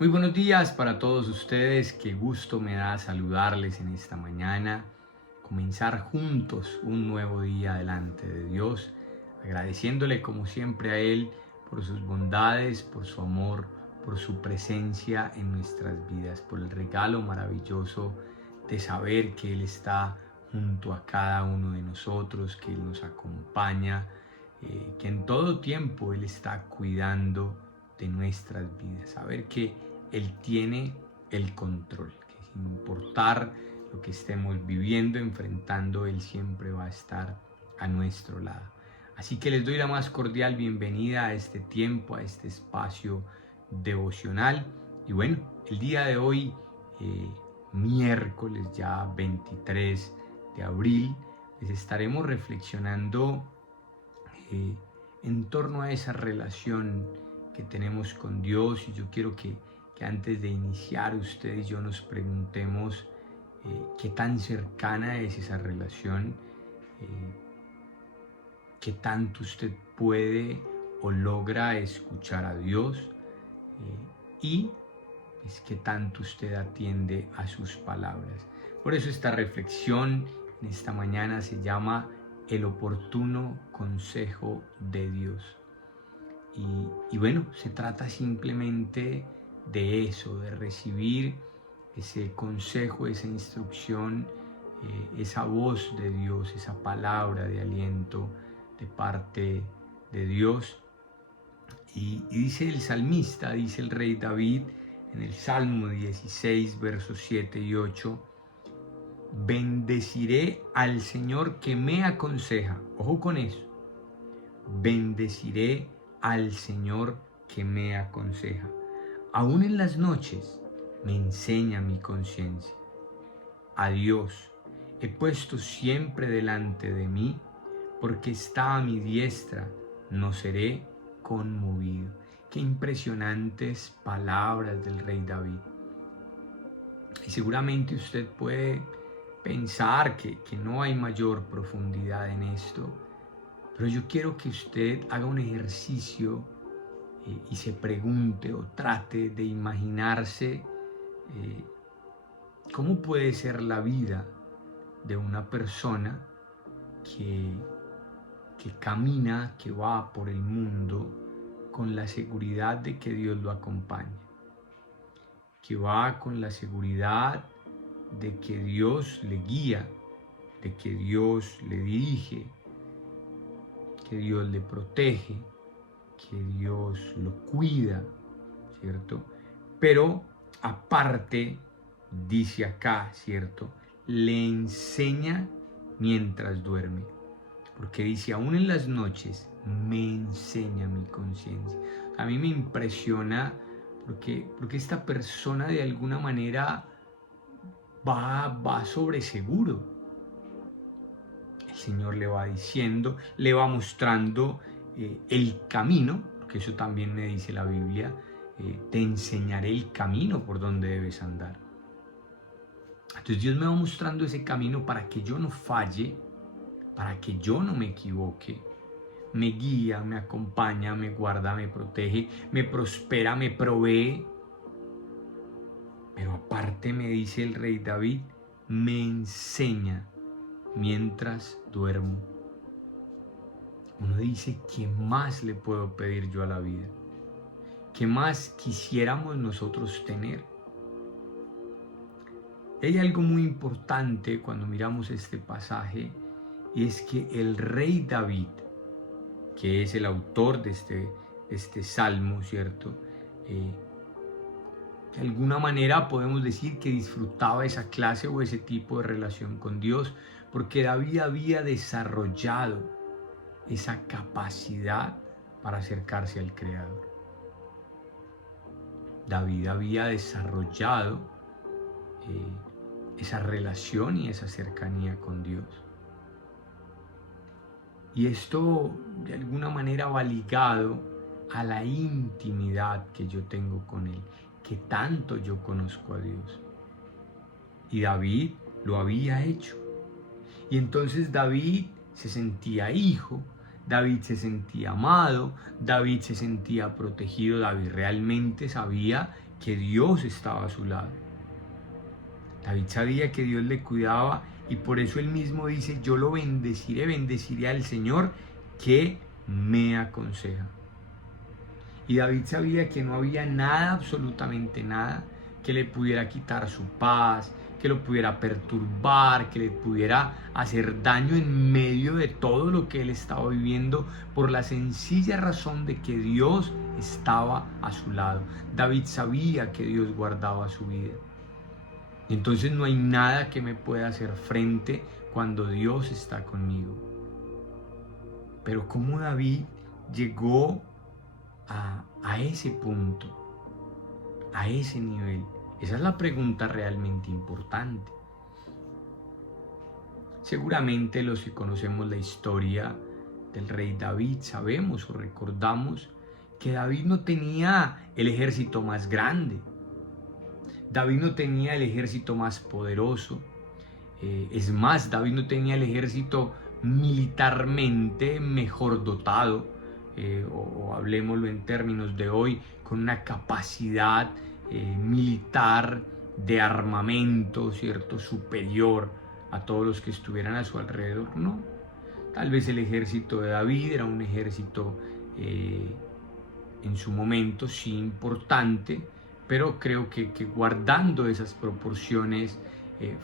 Muy buenos días para todos ustedes, qué gusto me da saludarles en esta mañana, comenzar juntos un nuevo día delante de Dios, agradeciéndole como siempre a Él por sus bondades, por su amor, por su presencia en nuestras vidas, por el regalo maravilloso de saber que Él está junto a cada uno de nosotros, que Él nos acompaña, que en todo tiempo Él está cuidando de nuestras vidas, saber que Él tiene el control, que sin importar lo que estemos viviendo, enfrentando, Él siempre va a estar a nuestro lado. Así que les doy la más cordial bienvenida a este tiempo, a este espacio devocional. Y bueno, el día de hoy, miércoles ya 23 de abril, les estaremos reflexionando en torno a esa relación que tenemos con Dios. Y yo quiero que antes de iniciar usted y yo nos preguntemos qué tan cercana es esa relación, qué tanto usted puede o logra escuchar a Dios y pues, qué tanto usted atiende a sus palabras. Por eso esta reflexión en esta mañana se llama el oportuno consejo de Dios. Y bueno, se trata simplemente de eso, de recibir ese consejo, esa instrucción, esa voz de Dios, esa palabra de aliento de parte de Dios. Y dice el salmista, dice el rey David en el Salmo 16, versos 7 y 8, bendeciré al Señor que me aconseja. Ojo con eso. Bendeciré al Señor que me aconseja. Aún en las noches me enseña mi conciencia. A Dios he puesto siempre delante de mí, porque está a mi diestra, no seré conmovido. Qué impresionantes palabras del rey David. Y seguramente usted puede pensar que no hay mayor profundidad en esto, pero yo quiero que usted haga un ejercicio y se pregunte o trate de imaginarse cómo puede ser la vida de una persona que camina, que va por el mundo con la seguridad de que Dios lo acompaña, que va con la seguridad de que Dios le guía, de que Dios le dirige, que Dios le protege, que Dios lo cuida, ¿cierto? Pero aparte, dice acá, ¿cierto? Le enseña mientras duerme, porque dice, aún en las noches me enseña mi conciencia. A mí me impresiona porque esta persona de alguna manera va sobre seguro. El Señor le va diciendo, le va mostrando el camino, porque eso también me dice la Biblia, te enseñaré el camino por donde debes andar. Entonces Dios me va mostrando ese camino para que yo no falle, para que yo no me equivoque. Me guía, me acompaña, me guarda, me protege, me prospera, me provee. Pero aparte me dice el rey David, me enseña mientras duermo. Uno dice, ¿qué más le puedo pedir yo a la vida? ¿Qué más quisiéramos nosotros tener? Hay algo muy importante cuando miramos este pasaje, y es que el rey David, que es el autor de este salmo, ¿cierto? De alguna manera podemos decir que disfrutaba esa clase o ese tipo de relación con Dios, porque David había desarrollado esa capacidad para acercarse al Creador. David había desarrollado esa relación y esa cercanía con Dios. Y esto de alguna manera va ligado a la intimidad que yo tengo con Él, que tanto yo conozco a Dios. Y David lo había hecho. Y entonces David se sentía hijo, David se sentía amado, David se sentía protegido, David realmente sabía que Dios estaba a su lado. David sabía que Dios le cuidaba y por eso él mismo dice: yo lo bendeciré al Señor que me aconseja. Y David sabía que no había nada, absolutamente nada, que le pudiera quitar su paz, que lo pudiera perturbar, que le pudiera hacer daño en medio de todo lo que él estaba viviendo, por la sencilla razón de que Dios estaba a su lado. David sabía que Dios guardaba su vida. Entonces no hay nada que me pueda hacer frente cuando Dios está conmigo. Pero ¿cómo David llegó a ese punto, a ese nivel? Esa es la pregunta realmente importante. Seguramente los que conocemos la historia del rey David sabemos o recordamos que David no tenía el ejército más grande. David no tenía el ejército más poderoso. Es más, David no tenía el ejército militarmente mejor dotado, o hablemoslo en términos de hoy, con una capacidad militar de armamento, ¿cierto?, superior a todos los que estuvieran a su alrededor. No, tal vez el ejército de David era un ejército en su momento sí importante, pero creo que guardando esas proporciones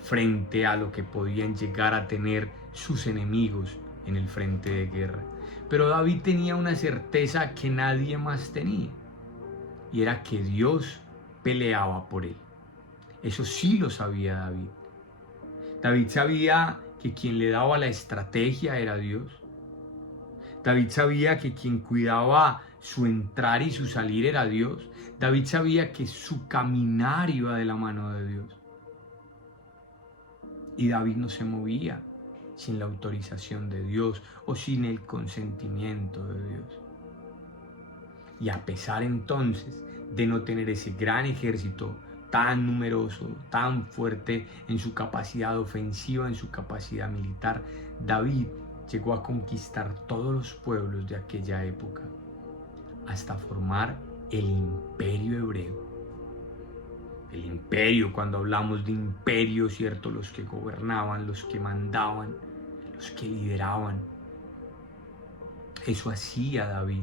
frente a lo que podían llegar a tener sus enemigos en el frente de guerra. Pero David tenía una certeza que nadie más tenía, y era que Dios peleaba por él. Eso sí lo sabía David. David sabía que quien le daba la estrategia era Dios. David sabía que quien cuidaba su entrar y su salir era Dios. David sabía que su caminar iba de la mano de Dios. Y David no se movía sin la autorización de Dios o sin el consentimiento de Dios. Y a pesar entonces de no tener ese gran ejército tan numeroso, tan fuerte en su capacidad ofensiva, en su capacidad militar, David llegó a conquistar todos los pueblos de aquella época hasta formar el imperio hebreo. El imperio, cuando hablamos de imperio, ¿cierto?, los que gobernaban, los que mandaban, los que lideraban. Eso hacía David,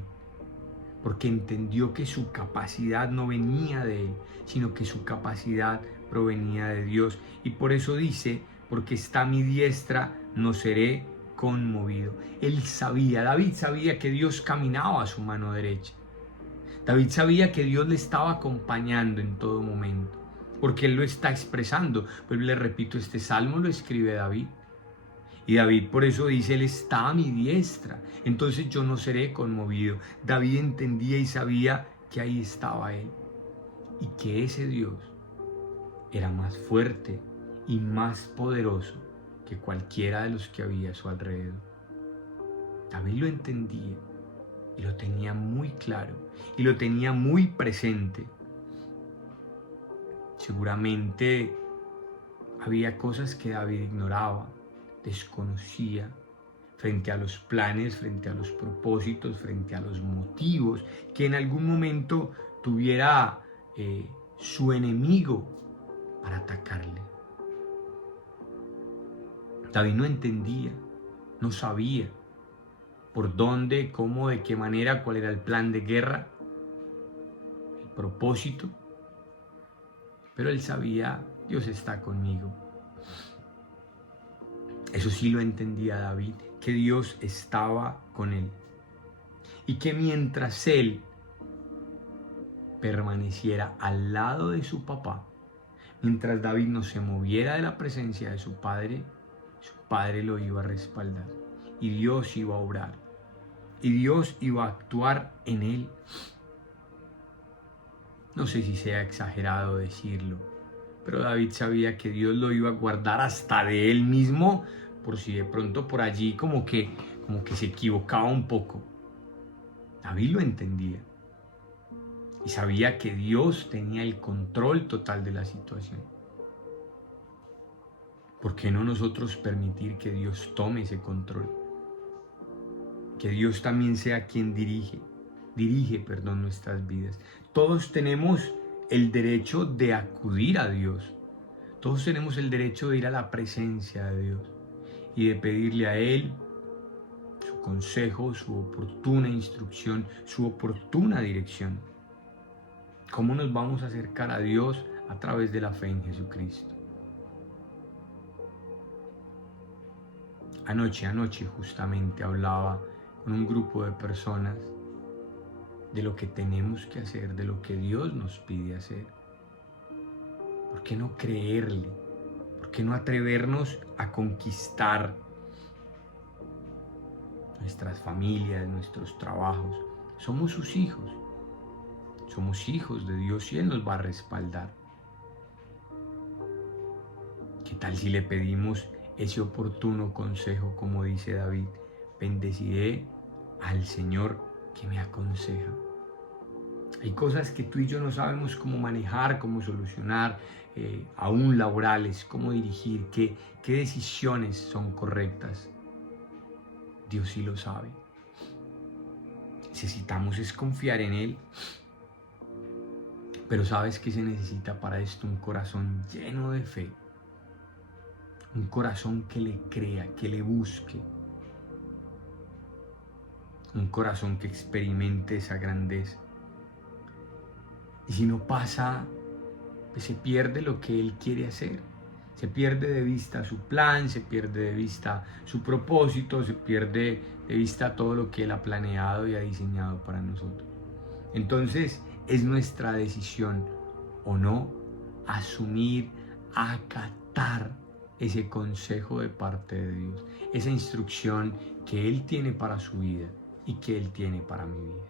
porque entendió que su capacidad no venía de él, sino que su capacidad provenía de Dios. Y por eso dice: porque está a mi diestra, no seré conmovido. Él sabía, David sabía que Dios caminaba a su mano derecha. David sabía que Dios le estaba acompañando en todo momento, porque él lo está expresando. Pero le repito, este salmo lo escribe David. Y David por eso dice: él está a mi diestra, entonces yo no seré conmovido. David entendía y sabía que ahí estaba él, y que ese Dios era más fuerte y más poderoso que cualquiera de los que había a su alrededor. David lo entendía y lo tenía muy claro y lo tenía muy presente. Seguramente había cosas que David ignoraba, desconocía, frente a los planes, frente a los propósitos, frente a los motivos que en algún momento tuviera su enemigo para atacarle. David no entendía, no sabía por dónde, cómo, de qué manera, cuál era el plan de guerra, el propósito, pero él sabía: Dios está conmigo. Eso sí lo entendía David, que Dios estaba con él y que mientras él permaneciera al lado de su papá, mientras David no se moviera de la presencia de su padre lo iba a respaldar, y Dios iba a obrar, y Dios iba a actuar en él. No sé si sea exagerado decirlo, pero David sabía que Dios lo iba a guardar hasta de él mismo, por si de pronto por allí como que se equivocaba un poco. David lo entendía y sabía que Dios tenía el control total de la situación. ¿Por qué no nosotros permitir que Dios tome ese control? Que Dios también sea quien dirige nuestras vidas. Todos tenemos el derecho de acudir a Dios. Todos tenemos el derecho de ir a la presencia de Dios y de pedirle a Él su consejo, su oportuna instrucción, su oportuna dirección. ¿Cómo nos vamos a acercar a Dios? A través de la fe en Jesucristo. Anoche justamente hablaba con un grupo de personas de lo que tenemos que hacer, de lo que Dios nos pide hacer. ¿Por qué no creerle? ¿Por qué no atrevernos a conquistar nuestras familias, nuestros trabajos? Somos sus hijos. Somos hijos de Dios y Él nos va a respaldar. ¿Qué tal si le pedimos ese oportuno consejo, como dice David? Bendeciré al Señor que me aconseja. Hay cosas que tú y yo no sabemos cómo manejar, cómo solucionar, aún laborales, cómo dirigir, qué decisiones son correctas. Dios sí lo sabe. Necesitamos es confiar en Él. Pero ¿sabes qué se necesita para esto? Un corazón lleno de fe. Un corazón que le crea, que le busque. Un corazón que experimente esa grandeza. Y si no pasa, pues se pierde lo que Él quiere hacer. Se pierde de vista su plan, se pierde de vista su propósito, se pierde de vista todo lo que Él ha planeado y ha diseñado para nosotros. Entonces es nuestra decisión o no asumir, acatar ese consejo de parte de Dios, esa instrucción que Él tiene para su vida y que Él tiene para mi vida.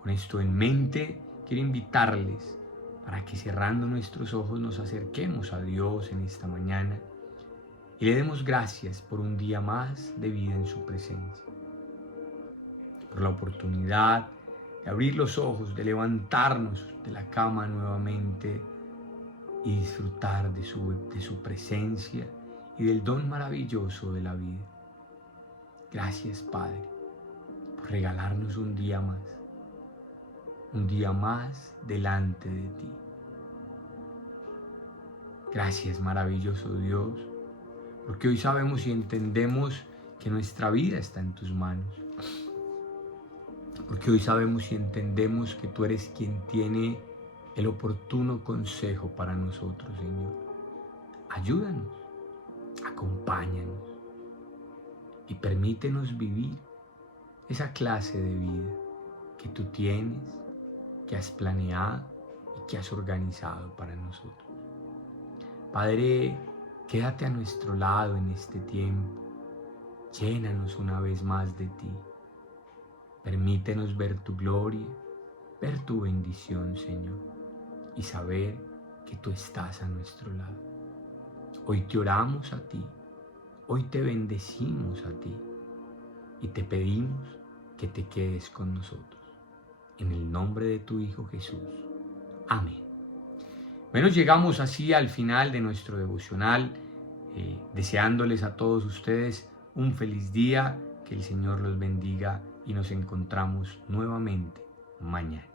Con esto en mente, quiero invitarles para que cerrando nuestros ojos nos acerquemos a Dios en esta mañana y le demos gracias por un día más de vida en su presencia, por la oportunidad de abrir los ojos, de levantarnos de la cama nuevamente y disfrutar de su presencia y del don maravilloso de la vida. Gracias, Padre, por regalarnos un día más delante de ti. Gracias, maravilloso Dios, porque hoy sabemos y entendemos que nuestra vida está en tus manos. Porque hoy sabemos y entendemos que tú eres quien tiene el oportuno consejo para nosotros, Señor. Ayúdanos, acompáñanos y permítenos vivir esa clase de vida que tú tienes, que has planeado y que has organizado para nosotros. Padre, quédate a nuestro lado en este tiempo. Llénanos una vez más de ti. Permítenos ver tu gloria, ver tu bendición, Señor, y saber que tú estás a nuestro lado. Hoy te oramos a ti, hoy te bendecimos a ti y te pedimos que te quedes con nosotros. En el nombre de tu Hijo Jesús. Amén. Bueno, llegamos así al final de nuestro devocional, deseándoles a todos ustedes un feliz día, que el Señor los bendiga y nos encontramos nuevamente mañana.